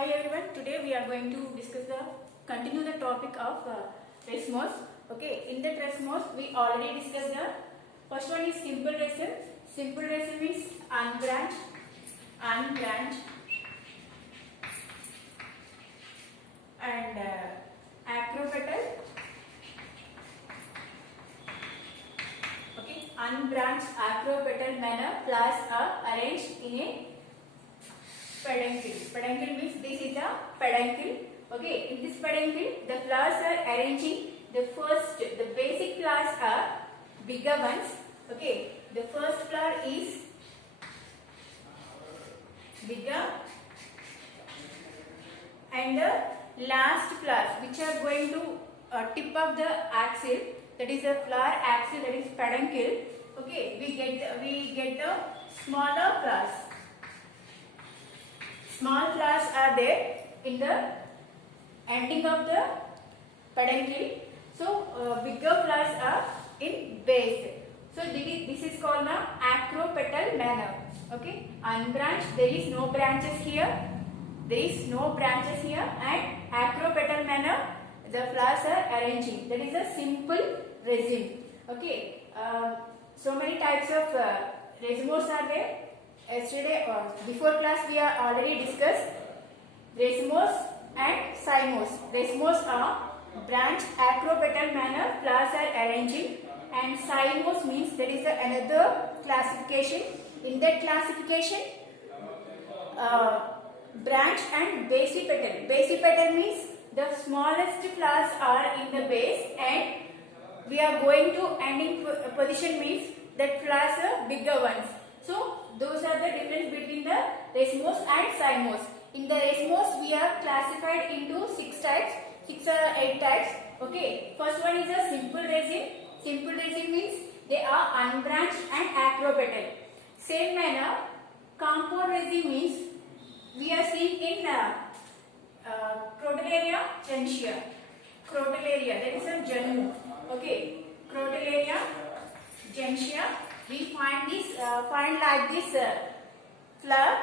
Hi everyone. Today we are going to continue the topic of racemose. Okay, in that racemose we already discussed the first one is simple raceme. Simple raceme is unbranched, and acropetal. Okay, unbranched acropetal manner flowers are arranged in a peduncle. Peduncle means this is the peduncle. Okay, in this peduncle the flowers are arranging. The basic flowers are bigger ones. Okay, the first flower is bigger, and the last flowers which are going to tip of the axil, that is the flower axil, that is peduncle. Okay, we get the smaller flowers. Small flowers are there in the ending of the peduncle. So bigger flowers are in base. So this is called the acropetal manner. Okay, unbranched, there is no branches here. There is no branches here, and acropetal manner the flowers are arranging. That is a simple raceme. Okay, so many types of racemose are there. Yesterday or before class we are already discussed racemose and cymose. Racemose are branched acropetal manner flowers are arranging, and cymose means there is another classification. In that classification, branch and basipetal. Basipetal means the smallest flowers are in the base, and we are going to ending position means that flowers are bigger ones. So those are the difference between the racemose and cymose. In the racemose we are classified into 6 types, 6 or 8 types. Okay, first one is a simple raceme. Simple raceme means they are unbranched and acropetal. Same manner, compound raceme means we are seeing in Crotalaria gentiana. Crotalaria, that is a genu. Okay, Crotalaria gentiana. We find like this flower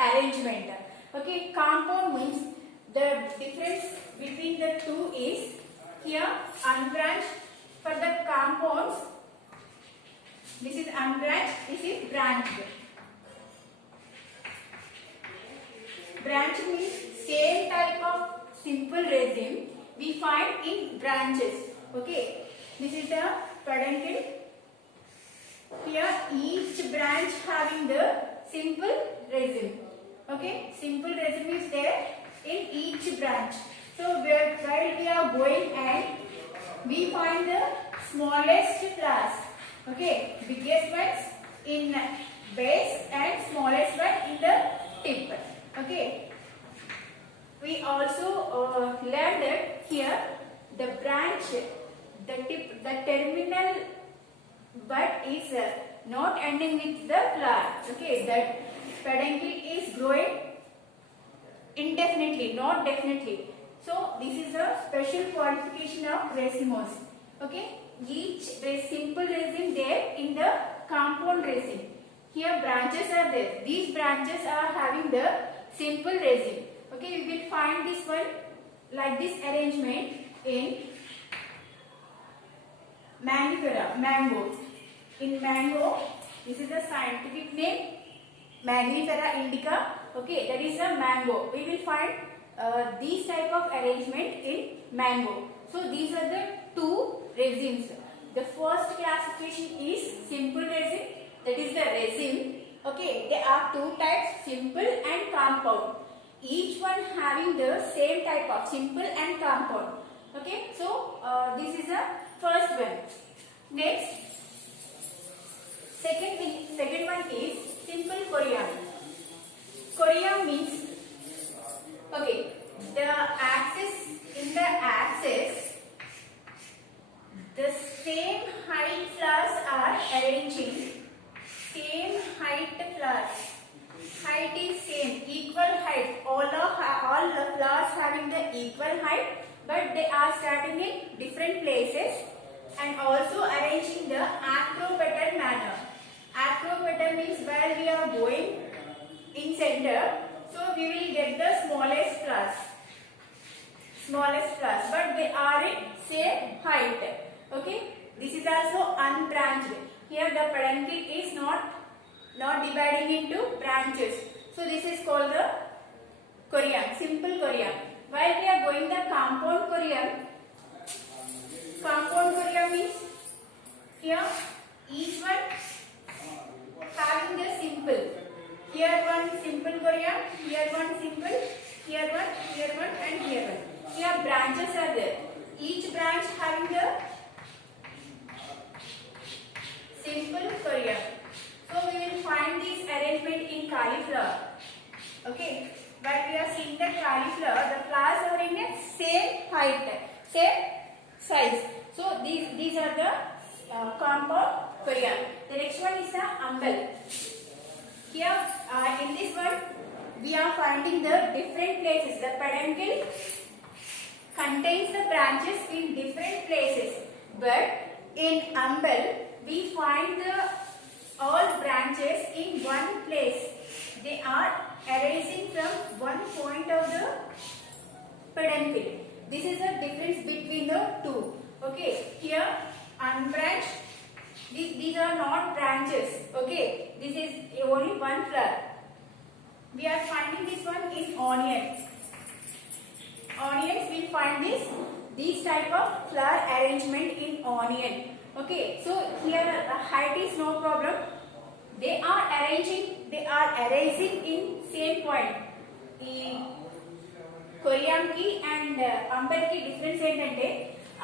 arrangement. Okay, compound means the difference between the two is here unbranched. For the compounds, this is unbranched, this is branched. Branch means same type of simple raceme we find in branches. Okay, this is the peduncle. Here each branch having the simple raceme. Okay, simple raceme is there in each branch. So while we are going and we find the smallest flowers. Okay, biggest ones in base and smallest one in the tip. Okay, we also learned that here the branch, the tip, the terminal bud is not ending with the flower. Okay, that peduncle is growing indefinitely, not definitely. So this is a special qualification of racemose. Okay, each simple raceme there in the compound raceme. Here branches are there. These branches are having the simple raceme. Okay, we will find this one like this arrangement in Mangifera, mango. In mango, this is the scientific name, Mangifera indica. Okay, that is a mango. We will find these type of arrangement in mango. So these are the two racemes. The first classification is simple raceme. That is the raceme. Okay, there are two types, simple and compound. Each one having the same type of simple and compound. Okay, so this is the first one. Next, second one is simple coreom. Coreom means, okay, the axis, in the axis, the same height flowers are arranging. Same height flowers. Height is same, equal height. All the flowers having the equal height, but they are starting in different places and also arranging the acropetal manner. Acropetal means while we are going in center, so we will get unbranched. Here the peduncle is not dividing into branches. So this is called the corium, simple corium. While we are going the compound corium means here each one having the simple. Here one simple corium, here one simple, here one, and here one. Here branches are there. Each branch having the simple corium. So we will find this arrangement in cauliflower. Okay. But we are seeing that cauliflower, the flowers are in a same height, same size. So these are the compound corium. The next one is the umbel. Here in this one we are finding the different places. The peduncle contains the branches in different places, but in umbel we find the all branches in one place. They are arising from one point of the peduncle. This is the difference between the two. Okay, here unbranched. These are not branches. Okay, this is only one flower. We are finding this one is onion. Onions, we find these type of flower arrangement in onion. Okay, so here the height is no problem. They are arranging in same point. ఈ కొరియామ్ కి and umbel కి డిఫరెన్స్ ఏంటంటే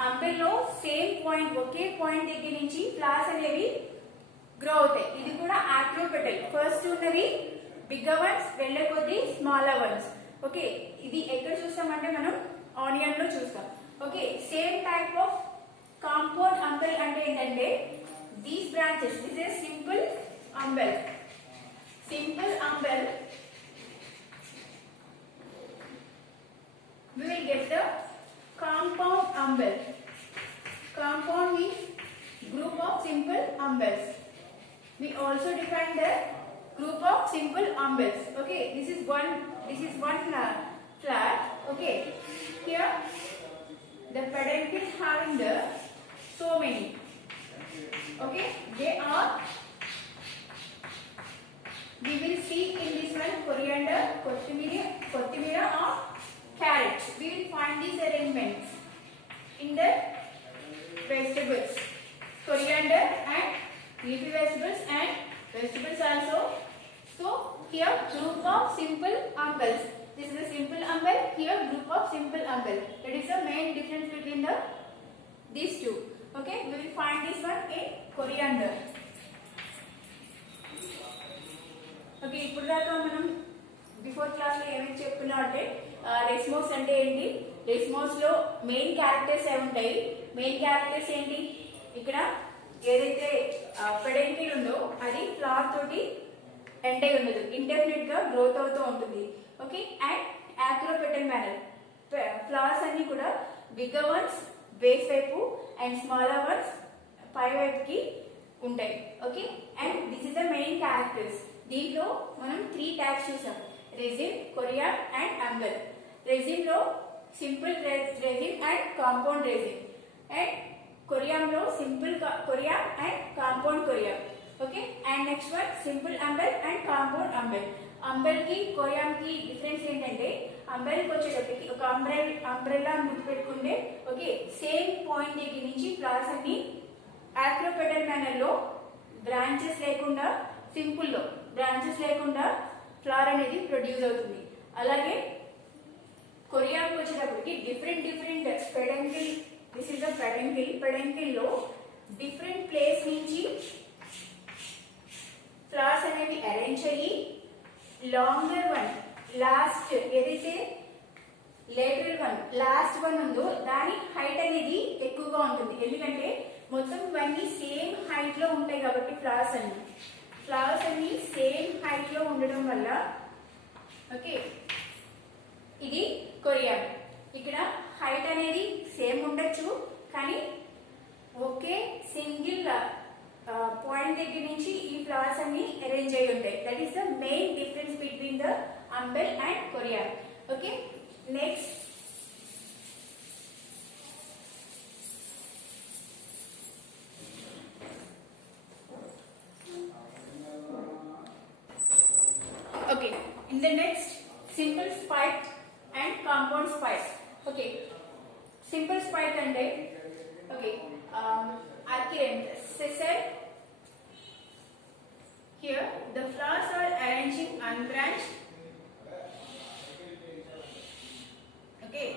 అంబెల్ లో same point ఒకే పాయింట్ దగ్గర నుంచి ఫ్లవర్స్ అనేవి గ్రో అవుతాయి. ఇది కూడా ఆక్రోపెటల్. ఫస్ట్ ఉన్నవి బిగ్గర్ వన్స్, వెళ్ళే కొద్ది స్మాలర్ వన్స్. ఓకే, ఇది ఎక్కడ చూస్తామంటే మనం ఆనియన్ లో చూస్తాం. Okay, same type of compound umbel అంటే ఏంటంటే these branches. This is simple umbel. Simple umbel, we will get the compound umbel. Compound means group of simple umbels. We also define the group of simple umbels. Okay, this is one flower. Okay, here the peduncle having the so many. Okay, they are. We will see in this one coriander, kothimira or carrot. We will find these arrangements in the vegetables. Coriander and leafy vegetables and vegetables also. So here group of simple umbels. This is a simple umbel. Here group of simple umbel. That is the main difference between these two. Okay, we will find this one in coriander. Okay, ఇప్పుడు దాకా మనం before class లో ఏమేమి చెప్పుకున్నాం అంటే రెస్మోస్ అంటే ఏంటి, రెస్మోస్ లో మెయిన్ క్యారెక్టర్స్ ఏముంటాయి. మెయిన్ క్యారెక్టర్స్ ఏంటి, ఇక్కడ ఏదైతే పెడెంకిల్ ఉందో అది ఫ్లవర్ తోటి ఎండ్ అయి ఉండదు, ఇండెఫినెట్ గా గ్రోత్ అవుతూ ఉంటుంది. Okay, and acropetal manner. Flowers అన్ని కూడా బిగ్గర్ వన్స్ బేస్ వైపు అండ్ స్మాలర్ వన్స్ పై వైపుకి ఉంటాయి. Okay, and this is the main characters. దీంట్లో మనం 3 టైప్స్ చూసాం, raceme, corymb and umbel. Raceme లో simple raceme and compound raceme, and corymb లో simple corymb and compound corymb. Okay, and next one simple umbel and compound umbel. Umbel కి corymb కి డిఫరెన్స్ ఏంటంటే అంబెల్ కి వచ్చేటప్పటికి ఒక అంబ్రెల్లా గుర్తుపెట్టుకుంటే ఓకే, సేమ్ పాయింట్ దగ్గర నుంచి ఫ్లవర్స్ అన్ని యాక్రోపెటల్ మేనర్ లో బ్రాంచెస్ లేకుండా, సింపుల్ లో బ్రాంచెస్ లేకుండా ఫ్లవర్ అనేది ప్రొడ్యూస్ అవుతుంది. అలాగే కొరియాకి వచ్చేటప్పటికి డిఫరెంట్ పెడెంకిల్. దిస్ ఇస్ ద పెడెంకిల్ లో డిఫరెంట్ ప్లేస్ నుంచి ఫ్లవర్స్ అనేవి అరేంజ్ అయ్యి లాంగర్ వన్, లాస్ట్ ఏదైతే లేటరల్ వన్, లాస్ట్ వన్ ఉందో దాని హైట్ అనేది ఎక్కువగా ఉంటుంది. ఎందుకంటే మొత్తం ఇవన్నీ సేమ్ హైట్ లో ఉంటాయి కాబట్టి ఫ్లవర్స్ అన్ని సేమ్ హైట్ లో ఉండడం వల్ల ఓకే, ఇది కొరియామ్. ఇక్కడ హైట్ అనేది సేమ్ ఉండొచ్చు కానీ ఒకే సింగిల్ పాయింట్ దగ్గర నుంచి ఈ ఫ్లవర్స్ అన్ని అరేంజ్ అయి ఉంటాయి. That is the main difference between the umbel and corymb. Okay, next In the next, simple spike and compound spike. Okay, simple spike ante okay, Achiranthus sessile. Here the flowers are arranging unbranched, okay,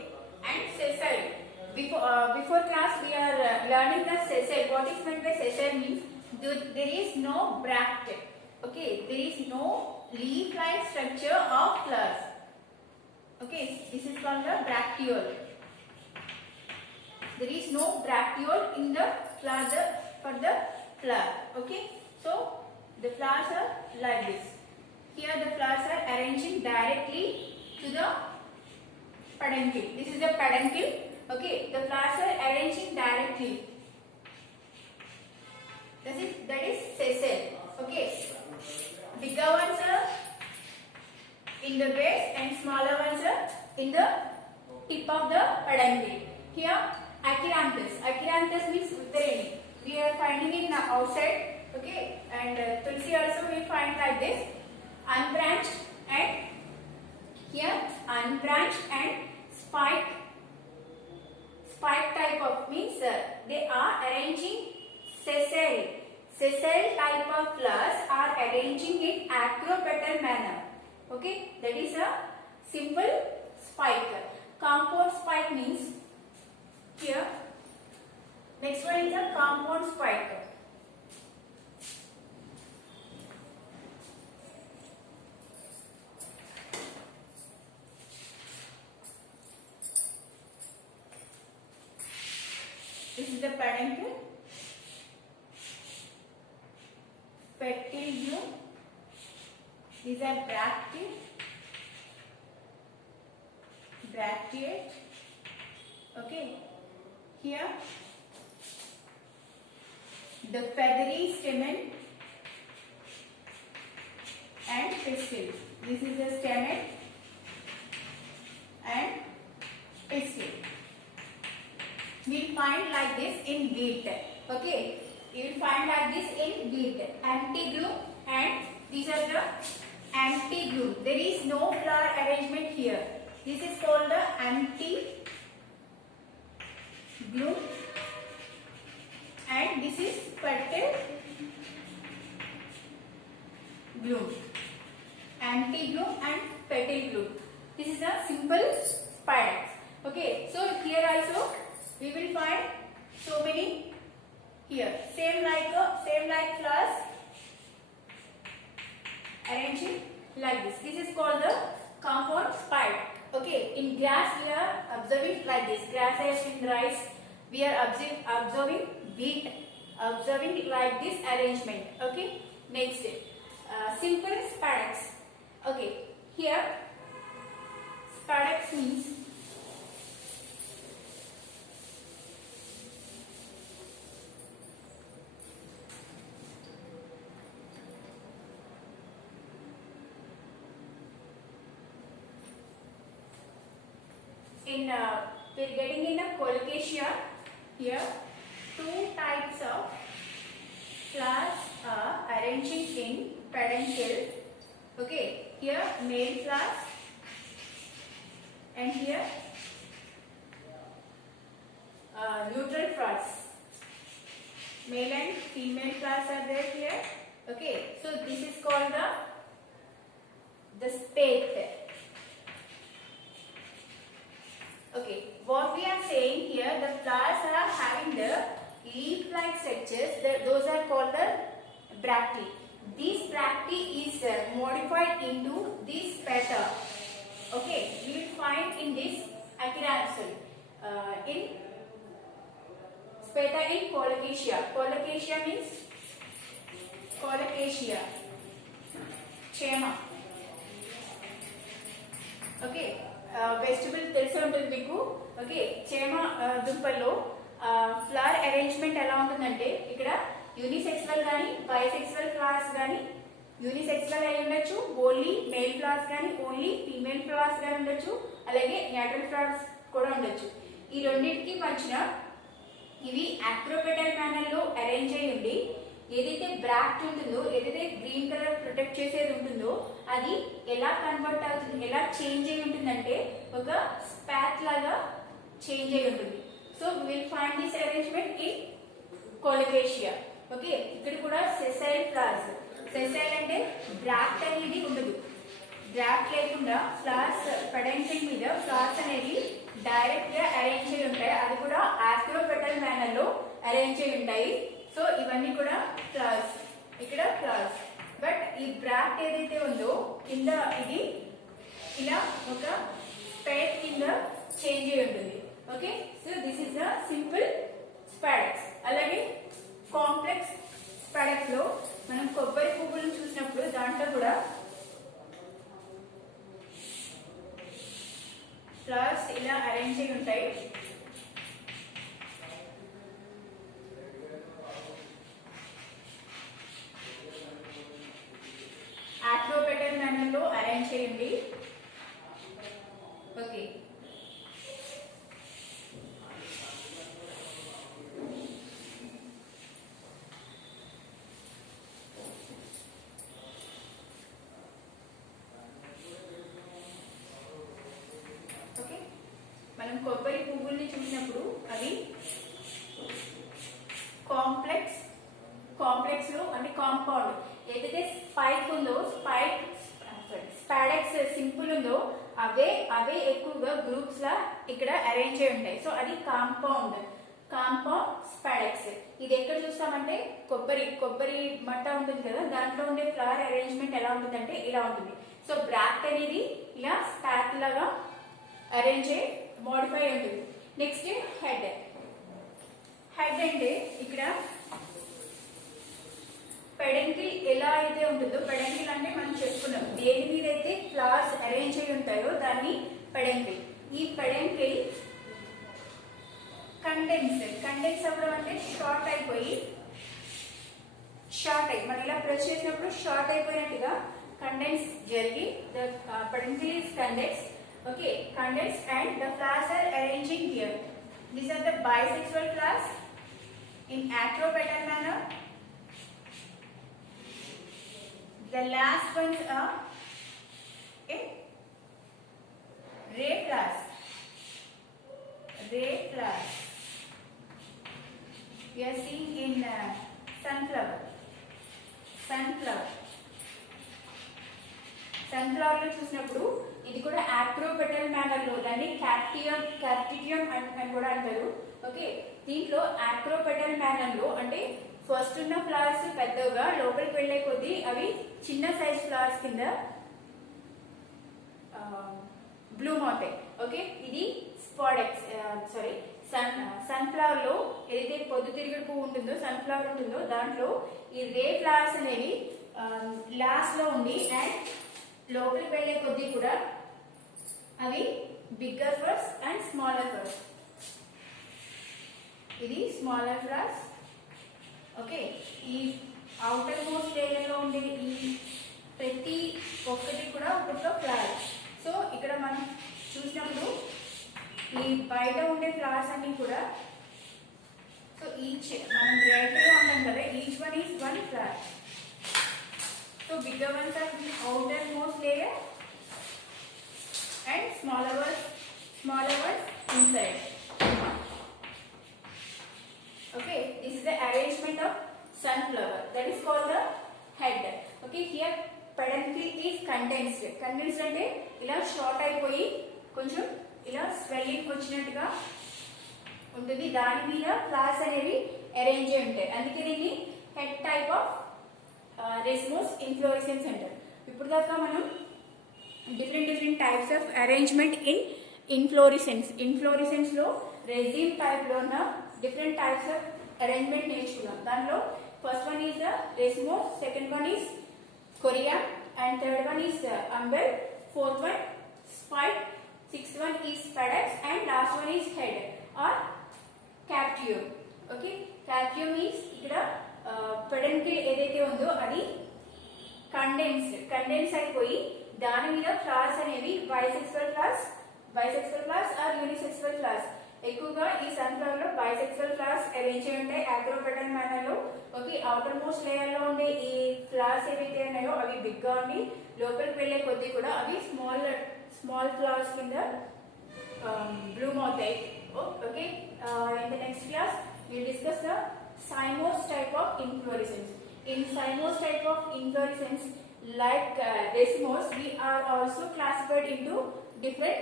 and sessile. Before class we are learning the sessile. What is meant by sessile means there is no bract. Okay, there is no leaf-like structure of flowers. Okay, this is called the bracteole. There is no bracteole in the flower for the flower. Okay, so the flowers are like this. Here the flowers are arranging directly to the peduncle. This is the peduncle. Okay, the flowers are arranging directly. That is sessile. Okay, bigger ones are in the base and smaller ones are in the tip of the peduncle. Here Achiranthus. Achiranthus means Uttareni. We are finding it outside. Okay, and Tulsi also we find like this, unbranched, and here unbranched and spike type of means they are arranging sessile. Sessile type of flowers are arranging in acropetal manner. Okay, that is a simple spike. Compound spike means here. Next one is a compound spike. This is the peduncle, petioles. These are bracteate. Okay, here the feathery stamen and pistil. This is the stamen and pistil. We will find like this in wheat. Okay, you will find like this in wheat. Antigloom, and these are the antigloom. There is no flower arrangement here. This is called the antigloom, and this is petalgloom. Antigloom and petalgloom. This is a simple spirax. Okay, so here also we will find so many here. Same like flowers arranging like this. This is called the compound spike. Okay, in grass we are observing like this. Grass as in rice, we are observing wheat, observing like this arrangement. Okay, next simple spirax. Okay, here spirax means we're getting in a colocasia. Here two types of flowers are arranging in peduncle. Okay, here male flowers and here neutral flowers. Male and female flowers are there here. Okay, so this is called the spathe. Okay, what we are saying here, the flowers are having the leaf-like structures. Those are called the bractee. This bractee is modified into this petal. Okay, we will find in this Achiranthus, in spatha in colocasia. Colocasia means colocasia. Chema. Okay. Vegetable తెలిసే ఉంటుంది మీకు. ఓకే, చేమ దుంపల్లో flower arrangement ఎలా ఉంటుందంటే ఇక్కడ యూనిసెక్సువల్ కానీ bisexual flowers కానీ, యూనిసెక్సువల్ అయి ఉండొచ్చు, ఓన్లీ మేల్ ఫ్లవర్స్ కానీ ఓన్లీ ఫీమేల్ ఫ్లవర్స్ కానీ ఉండొచ్చు, అలాగే న్యాచురల్ ఫ్లవర్స్ కూడా ఉండొచ్చు. ఈ రెండింటికి మధ్యన ఇవి అక్రోపెటల్ మేనర్ లో అరేంజ్ అయి ఉండి ఏదైతే బ్రాక్ట్ ఉంటుందో, ఏదైతే గ్రీన్ కలర్ ప్రొటెక్ట్ చేసేది ఉంటుందో అది ఎలా కన్వర్ట్ అవుతుంది, ఎలా చేంజ్ అయి ఉంటుందంటే ఒక స్పాత్ లాగా చేంజ్ అయి ఉంటుంది. So will find this arrangement in colocasia. Okay, ఇక్కడ కూడా సెసైల్ ఫ్లవర్స్. సెసైల్ అంటే బ్రాక్ట్ అనేది ఉండదు, బ్రాక్ట్ లేకుండా ఫ్లవర్స్ పెడెంకిల్ మీద ఫ్లవర్స్ అనేది డైరెక్ట్ గా అరేంజ్ అయి ఉంటాయి. అది కూడా ఆక్రోపెటల్ మేనర్ లో అరేంజ్ అయి ఉంటాయి. సో ఇవన్నీ కూడా ఫ్లవర్స్, ఇక్కడ ఫ్లవర్స్. బట్ ఈ బ్రాక్ట్ ఏదైతే ఉందో కింద ఇది ఇలా ఒక స్పేస్ కింద చేంజ్ అయి ఉంటుంది. Okay, so this is the simple SpaDeX. అలాగే కాంప్లెక్స్ స్పాడెక్స్ లో మనం కొబ్బరి పువ్వులను చూసినప్పుడు దాంట్లో కూడా ఫ్లవర్స్ ఇలా అరేంజ్ అయి ఉంటాయి. ఆక్రోపెటల్ మేనర్ లో అరేంజ్ చేయండి. ఓకే, మనం కొబ్బరి పువ్వుల్ని చూసినప్పుడు అవి కాంప్లెక్స్ లో అంటే కాంపౌండ్ ఏదైతే స్పైక్ ఉందో, స్పాడెక్స్ సింపుల్ ఉందో అవే ఎక్కువగా గ్రూప్స్ లా ఇక్కడ అరేంజ్ అయి ఉంటాయి. సో అది కాంపౌండ్ స్పాడెక్స్. ఇది ఎక్కడ చూస్తామంటే కొబ్బరి మట్ట ఉంటుంది కదా, దాంట్లో ఉండే ఫ్లవర్ అరేంజ్మెంట్ ఎలా ఉంటుందంటే ఇలా ఉంటుంది. సో బ్రాక్ట్ అనేది ఇలా స్పాట్ లాగా అరేంజ్ అయ్యి మోడిఫై ఉంటుంది. నెక్స్ట్ హెడ్ అంటే ఇక్కడ పెడెంకిల్ ఎలా అయితే ఉంటుందో, పెడెంకిల్ అంటే మనం చెప్పుకున్నాం దేని మీద అయితే ఫ్లవర్స్ అరేంజ్ అయి ఉంటాయో దాన్ని పెడెంకిల్. ఈ పెడెంకిల్ కండెన్స్ అవ్వడం అంటే షార్ట్ అయిపోయి మనం ఇలా ప్రెస్ చేసినప్పుడు షార్ట్ అయిపోయినట్టుగా కండెన్స్ జరిగి the peduncle is condensed. Okay, condensed and the flowers are arranging here. These are the bisexual flowers in acropetal manner. The last ones are in ray flowers. We are seeing in sunflower లో చూసినప్పుడు ఇది కూడా acropetal manner లో, దాన్ని క్యాప్టిటియం అని కూడా అంటారు. ఓకే, దీంట్లో ఆక్రోపెటల్ మేనర్ లో అంటే ఫస్ట్ ఉన్న ఫ్లవర్స్ పెద్దగా లోపలికి వెళ్లే కొద్దీ అవి చిన్న సైజ్ ఫ్లవర్స్ కింద బ్లూమ్ అవుతాయి. ఓకే, ఇది స్పాడెక్స్ సన్ఫ్లవర్ లో ఏదైతే పొద్దుతిరుగుడు పువ్వు ఉంటుందో, సన్ఫ్లవర్ ఉంటుందో దాంట్లో ఈ రే ఫ్లవర్స్ అనేవి లాస్ట్ లో ఉండి అండ్ లోపలికి వెళ్లే కొద్దీ కూడా అవి bigger flowers and smaller flowers. ఇది స్మాలర్ ఫ్లవర్స్. ఓకే, ఈ అవుటర్ మోస్ట్ లేయర్ లో ఉండే ఈ ప్రతి ఒక్కటి కూడా ఒక్కొక్క ఫ్లవర్. సో ఇక్కడ మనం చూసినప్పుడు ఈ బయట ఉండే ఫ్లవర్స్ అన్ని కూడా, సో ఈచ్ మనం రైట్ లో ఉంటాం కదా, each one is one flower. So bigger ones are the outermost layer and smaller ones inside. Okay, this is the arrangement of sunflower. That is called the head. Okay, here peduncle is condensed. Condensed అంటే ఇలా షార్ట్ అయిపోయి కొంచెం ఇలా స్వెల్లింగ్ వచ్చినట్టుగా ఉంటుంది. దాని మీద ఫ్లవర్స్ అనేవి అరేంజ్ అయి ఉంటాయి. అందుకే దీన్ని head type of racemose inflorescence అంటారు. ఇప్పుడు దాకా మనం different types of arrangement in inflorescence లో రెజిమ్ టైప్ లో ఉన్న డిఫరెంట్ టైప్స్ ఆఫ్ అరేంజ్మెంట్ నేర్చుకున్నాం. దానిలో first one is the racemose, second one is corymb and third one is umbel, fourth one spike, sixth one is spadix and last one is head or capitulum. Okay, capitulum is ఇక్కడ peduncle ఏదైతే ఉందో అది condense అయిపోయి దాని మీద ఫ్లవర్స్ అనేవి bisexual flowers or unisexual flowers. ఎక్కువగా ఈ సన్ఫ్లవర్ లో బైసెక్చువల్ ఫ్లవర్స్ అరేంజ్ అయి ఉంటాయి ఆక్రోపెటల్ మేనర్ లో. ఓకే, అవుటర్ మోస్ట్ లేయర్ లో ఉండే ఈ ఫ్లవర్స్ ఏవైతే ఉన్నాయో అవి బిగ్ గా ఉండి లోపలికి వెళ్లే కొద్దీ కూడా అవి స్మాల్ ఫ్లవర్స్ కింద bloom అవుతాయి. Okay, in the next class we will discuss the cymose type of inflorescence. In cymose type of inflorescence, like racemose, we are also classified into different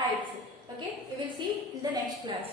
types. Okay, we will see in the next class.